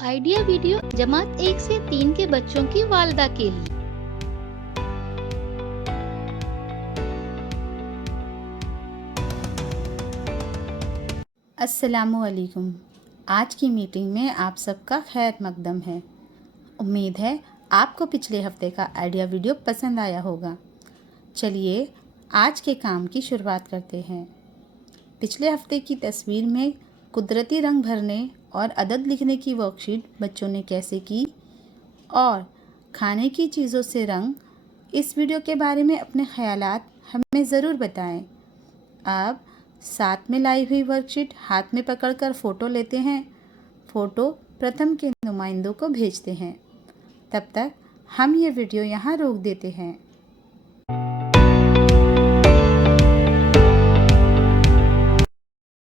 Idea video जमात 1 से 3 के बच्चों की वालदा के लिए। अस्सलामुअलैकुम। आज की मीटिंग में आप सबका खैर मकदम है। उम्मीद है आपको पिछले हफ्ते का आइडिया वीडियो पसंद आया होगा। चलिए आज के काम की शुरुआत करते हैं। पिछले हफ्ते की तस्वीर में कुदरती रंग भरने और अदद लिखने की वर्कशीट बच्चों ने कैसे की और खाने की चीज़ों से रंग, इस वीडियो के बारे में अपने ख्यालात हमें ज़रूर बताएं। अब साथ में लाई हुई वर्कशीट हाथ में पकड़कर फ़ोटो लेते हैं। फ़ोटो प्रथम के नुमाइंदों को भेजते हैं। तब तक हम ये वीडियो यहाँ रोक देते हैं।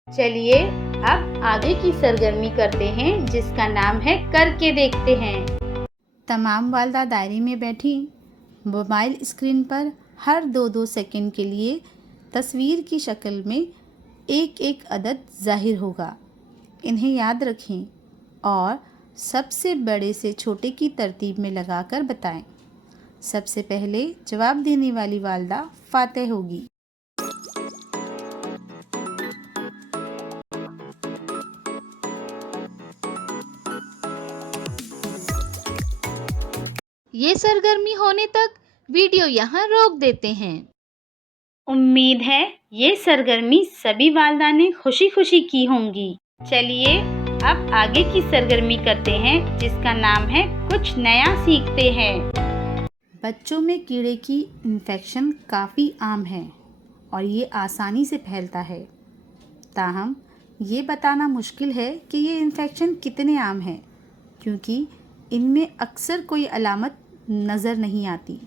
चलिए अब आगे की सरगर्मी करते हैं, जिसका नाम है करके देखते हैं। तमाम वालदा दायरे में बैठी मोबाइल स्क्रीन पर हर 2-2 सेकंड के लिए तस्वीर की शक्ल में एक एक अदद ज़ाहिर होगा। इन्हें याद रखें और सबसे बड़े से छोटे की तरतीब में लगाकर बताएं। सबसे पहले जवाब देने वाली वालदा फातेह होगी। ये सरगर्मी होने तक वीडियो यहाँ रोक देते हैं। उम्मीद है ये सरगर्मी सभी वालदा ने खुशी खुशी की होंगी। चलिए अब आगे की सरगर्मी करते हैं, जिसका नाम है कुछ नया सीखते हैं। बच्चों में कीड़े की इन्फेक्शन काफ़ी आम है और ये आसानी से फैलता है। ताहम ये बताना मुश्किल है कि ये इन्फेक्शन कितने आम है, क्योंकि इनमें अक्सर कोई अलामत नज़र नहीं आती।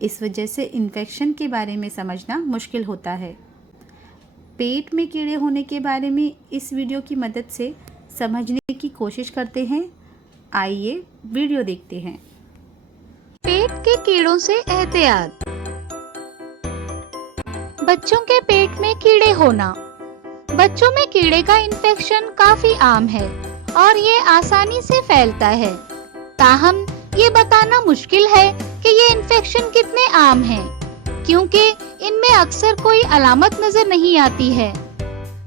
इस वजह से इन्फेक्शन के बारे में समझना मुश्किल होता है। पेट में कीड़े होने के बारे में इस वीडियो की मदद से समझने की कोशिश करते हैं। आइए वीडियो देखते हैं। पेट के कीड़ों से एहतियात। बच्चों के पेट में कीड़े होना। बच्चों में कीड़े का इन्फेक्शन काफी आम है और ये आसानी से फैलता है। ताहम ये बताना मुश्किल है कि ये इन्फेक्शन कितने आम हैं, क्योंकि इनमें अक्सर कोई अलामत नजर नहीं आती है।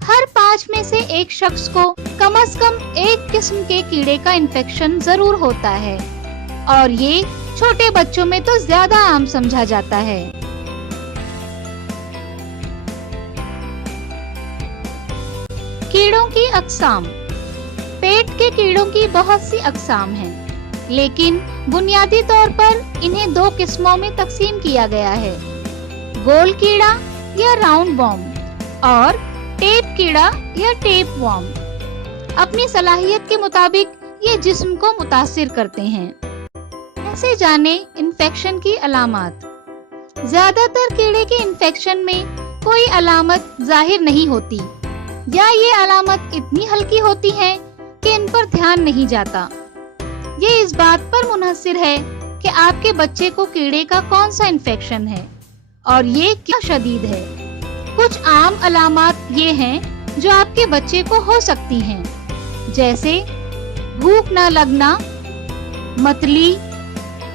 हर 5 में से 1 शख्स को कम से कम एक किस्म के कीड़े का इन्फेक्शन जरूर होता है और ये छोटे बच्चों में तो ज्यादा आम समझा जाता है। कीड़ों की अक़साम। पेट के कीड़ों की बहुत सी अक़साम हैं, लेकिन बुनियादी तौर पर इन्हें 2 किस्मों में तकसीम किया गया है, गोल कीड़ा या राउंड वॉर्म और टेप कीड़ा या टेप वॉर्म। अपनी सलाहियत के मुताबिक ये जिस्म को मुतासिर करते हैं। कैसे जाने इन्फेक्शन की अलामत। ज्यादातर कीड़े के इन्फेक्शन में कोई अलामत जाहिर नहीं होती या ये अलामत इतनी हल्की होती है कि इन पर ध्यान नहीं जाता। ये इस बात पर मुनहसिर है कि आपके बच्चे को कीड़े का कौन सा इन्फेक्शन है और ये क्या शदीद है। कुछ आम अलामात ये हैं जो आपके बच्चे को हो सकती हैं, जैसे भूख न लगना, मतली,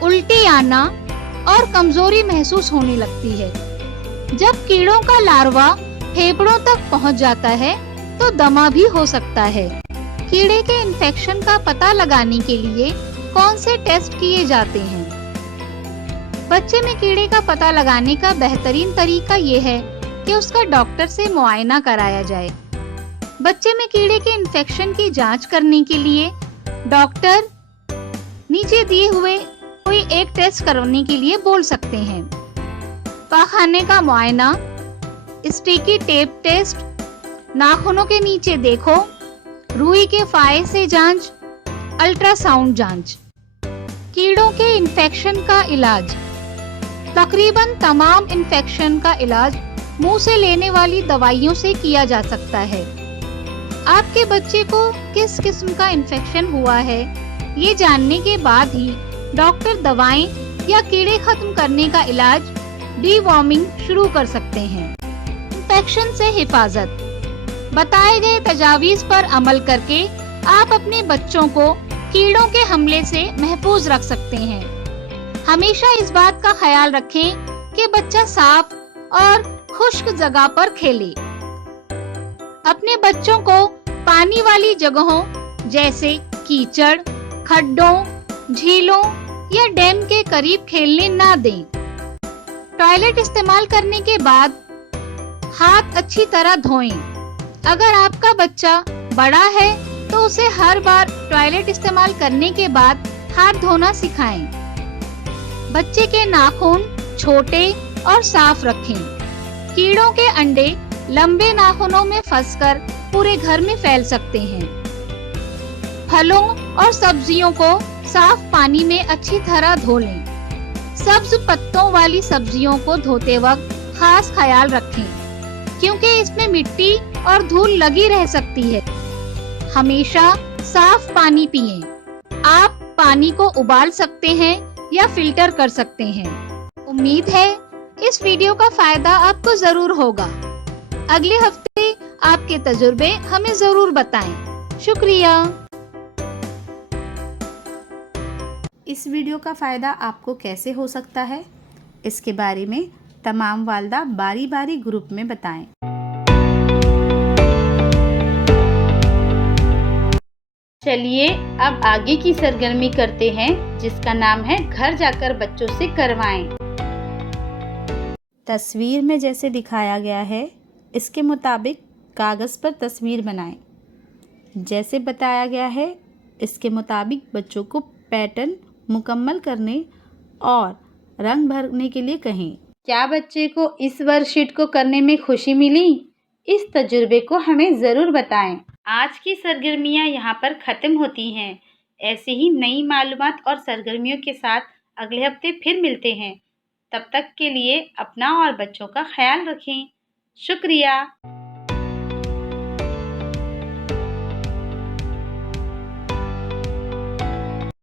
उल्टी आना और कमजोरी महसूस होने लगती है। जब कीड़ों का लार्वा फेफड़ों तक पहुंच जाता है तो दमा भी हो सकता है। कीड़े के इन्फेक्शन का पता लगाने के लिए कौन से टेस्ट किए जाते हैं। बच्चे में कीड़े का पता लगाने का बेहतरीन तरीका ये है कि उसका डॉक्टर से मुआयना कराया जाए। बच्चे में कीड़े के इन्फेक्शन की जांच करने के लिए डॉक्टर नीचे दिए हुए कोई एक टेस्ट करवाने के लिए बोल सकते हैं। पाखाने का मुआयना, स्टिकी टेप टेस्ट, नाखूनों के नीचे देखो, रुई के फाये से जांच, अल्ट्रासाउंड जांच। कीड़ों के इन्फेक्शन का इलाज। तकरीबन तमाम इन्फेक्शन का इलाज मुंह से लेने वाली दवाइयों से किया जा सकता है। आपके बच्चे को किस किस्म का इन्फेक्शन हुआ है, ये जानने के बाद ही डॉक्टर दवाएं या कीड़े खत्म करने का इलाज डीवॉर्मिंग शुरू कर सकते हैं। इन्फेक्शन से हिफाजत। बताए गए तजावीज़ पर अमल करके आप अपने बच्चों को कीड़ों के हमले से महफूज रख सकते हैं। हमेशा इस बात का ख्याल रखें कि बच्चा साफ और खुश्क जगह पर खेले। अपने बच्चों को पानी वाली जगहों जैसे कीचड़, खड्डों, झीलों या डैम के करीब खेलने ना दें। टॉयलेट इस्तेमाल करने के बाद हाथ अच्छी तरह धोएं। अगर आपका बच्चा बड़ा है तो उसे हर बार टॉयलेट इस्तेमाल करने के बाद हाथ धोना सिखाएं। बच्चे के नाखून छोटे और साफ रखें। कीड़ों के अंडे लंबे नाखूनों में फंसकर पूरे घर में फैल सकते हैं। फलों और सब्जियों को साफ पानी में अच्छी तरह धो लें। सब्ज पत्तों वाली सब्जियों को धोते वक्त खास ख्याल रखें, क्योंकि इसमें मिट्टी और धूल लगी रह सकती है। हमेशा साफ पानी पिएं। आप पानी को उबाल सकते हैं या फिल्टर कर सकते हैं। उम्मीद है इस वीडियो का फायदा आपको जरूर होगा। अगले हफ्ते आपके तजुर्बे हमें जरूर बताएं। शुक्रिया। इस वीडियो का फ़ायदा आपको कैसे हो सकता है, इसके बारे में तमाम वालदा बारी बारी ग्रुप में बताएं। चलिए अब आगे की सरगर्मी करते हैं, जिसका नाम है घर जाकर बच्चों से करवाएं। तस्वीर में जैसे दिखाया गया है, इसके मुताबिक कागज़ पर तस्वीर बनाएं। जैसे बताया गया है, इसके मुताबिक बच्चों को पैटर्न मुकम्मल करने और रंग भरने के लिए कहें। क्या बच्चे को इस वर्कशीट को करने में खुशी मिली? इस तजुर्बे को हमें ज़रूर बताएं। आज की सरगर्मियाँ यहाँ पर ख़त्म होती हैं। ऐसे ही नई मालूमात और सरगर्मियों के साथ अगले हफ्ते फिर मिलते हैं। तब तक के लिए अपना और बच्चों का ख्याल रखें। शुक्रिया।